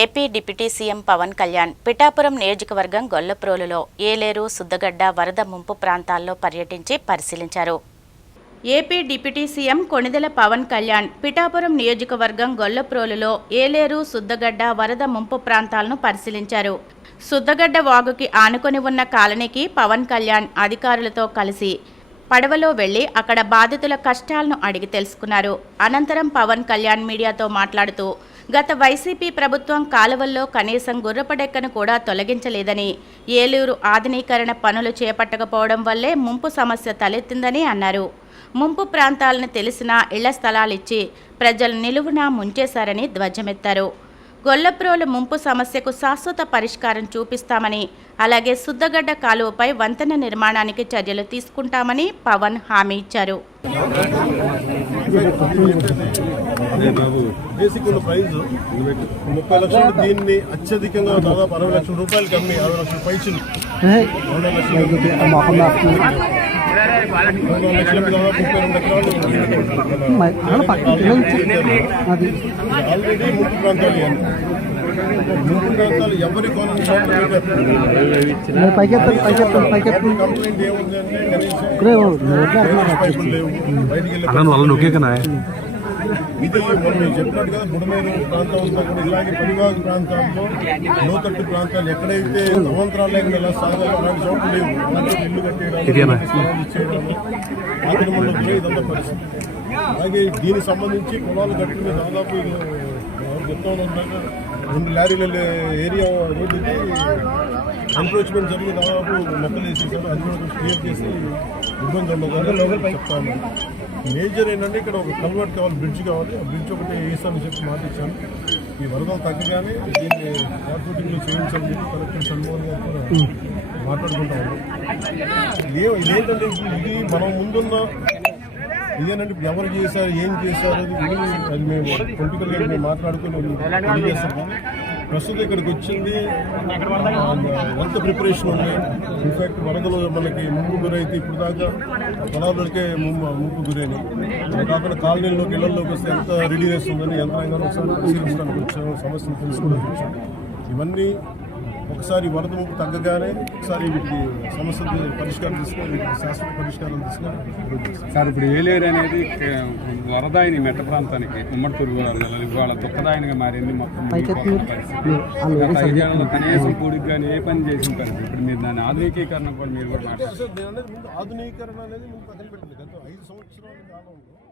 AP deputy CM Pawan Kalyan Pithapuram నియోజకవర్గం గొల్లప్రోలులో ఏలేరు సుద్దగడ్డ వరద ముంపు ప్రాంతాల్లో పర్యటించి పరిశీలించారు. AP deputy CM Konidela Pawan Kalyan Pithapuram నియోజకవర్గం గొల్లప్రోలులో ఏలేరు సుద్దగడ్డ వరద ముంపు ప్రాంతాలను పరిశీలించారు. సుద్దగడ్డ వాగుకి ఆనుకొని ఉన్న కాలనీకి పవన్ కళ్యాణ్ అధికారులతో కలిసి పడవలో వెళ్ళి అక్కడ బాధితుల కష్టాలను అడిగి తెలుసుకున్నారు. అనంతరం పవన్ కళ్యాణ్ మీడియాతో మాట్లాడుతూ గత వైసీపీ ప్రభుత్వం కాలువల్లో కనీసం గుర్రపడెక్కను కూడా తొలగించలేదని ఏలూరు ఆధునీకరణ పనులు చేపట్టకపోవడం వల్లే ముంపు సమస్య తలెత్తిందని అన్నారు. ముంపు ప్రాంతాలను తెలిసిన ఇళ్ళ స్థలాలిచ్చి ప్రజలు నిలువునా ముంచేశారని ధ్వజమెత్తారు. గొల్లప్రోలు ముంపు సమస్యకు శాశ్వత పరిష్కారం చూపిస్తామని అలాగే సుద్దగడ్డ కాలువపై వంతెన నిర్మాణానికి చర్యలు తీసుకుంటామని పవన్ హామీ ఇచ్చారు ముప్పై లక్షలు దీన్ని అత్యధికంగా దాదాపు అరవై లక్షల రూపాయలకి అమ్మి అరవై లక్షల పైసలు అరవై లక్షల అరవై ఆల్రెడీ ముంపు ప్రాంతాలు ఇవన్నీ. ప్రాంతాలు ఎవరి కంప్లైంట్ బయటికి నొక్కేకనా ఇది మనం మీరు చెప్పినట్టుగా బుడమేరు ప్రాంతం కూడా ఇలాగే పరివాహక ప్రాంతాల్లో లోతట్టు ప్రాంతాలు ఎక్కడైతే అవంతరాలు లేకుండా ఎలా సాగాలో అలాంటి చోట్ల లేవు. ఇల్లు కట్టేయడం ఆక్రమణలో కూడా ఇదంతా పరిస్థితి. అలాగే దీనికి సంబంధించి పొలాలు కట్టుకుని దాదాపు ఇది ఎవరు చెప్తా ఉన్నాక రెండు లారీల ఏరియా రోడ్డుకి ఎన్క్రోచ్మెంట్ జరిగి దాదాపు మొక్కలు వేసేసారు అది కూడా క్లియర్ చేసి ఇబ్బంది ఉండదు చెప్తా ఉన్నాను మేజర్ ఏంటంటే ఇక్కడ ఒక కల్వర్ట్ కావాలి బ్రిడ్జ్ కావాలి. ఆ బ్రిడ్జ్ ఒకటి వేస్తానని చెప్పి మాట ఇచ్చాను ఈ వరదలు తగ్గగానే దీన్ని కార్పొరేటింగ్లో చేయించాలని చెప్పి కలెక్టర్ షణ్మోహన్ గారు కూడా మాట్లాడుకుంటా ఉన్నాం ఇదే ఇదేంటంటే ఇది మనం ముందున్న ఇదేనంటే ఎవరు చేశారు ఏం చేశారు అది మేము పొలిటికల్గా మేము మాట్లాడుకుని కానీ ప్రస్తుతం ఇక్కడికి వచ్చింది. ఎంత ప్రిపరేషన్ ఉన్నాయి ఇన్ఫాక్ట్ వరదలు మనకి ముంపు గురైతే ఇప్పుడు దాకా పొలాలకే ముంపు ముంపు గురైనాయి కాకుండా కాలనీలోకి ఇళ్ళలోకి వస్తే ఎంత రెడీనెస్ ఉందని యంత్రాంగాన్ని ఒకసారి పరిశీలించడానికి వచ్చాము సమస్యను తెలుసుకోవడానికి వచ్చాము. ఇవన్నీ ఒకసారి వరద ముప్పు తగ్గగానే ఒకసారి వీటికి సమస్యలు పరిష్కారం తీసుకొని వీటికి శాశ్వత పరిష్కారం తీసుకొని. సార్ ఇప్పుడు ఏలేరు అనేది వరదాయిని మెట్ట ప్రాంతానికి ఉమ్మడి తూర్పు గోదావరి ఇవాళ దుఃఖదాయనిగా మారింది మొత్తం పరిస్థితి. కనీసం కూడికి కానీ ఏ పని చేసిన పరిస్థితి ఇప్పుడు మీరు దాని ఆధునికీకరణ కూడా మీరు కూడా మాట్లాడారు అసలు నేను అనేది ముందు ఆధునీకరణ అనేది ముందు పక్కన పెట్టింది గత ఐదు సంవత్సరాల కాలంలో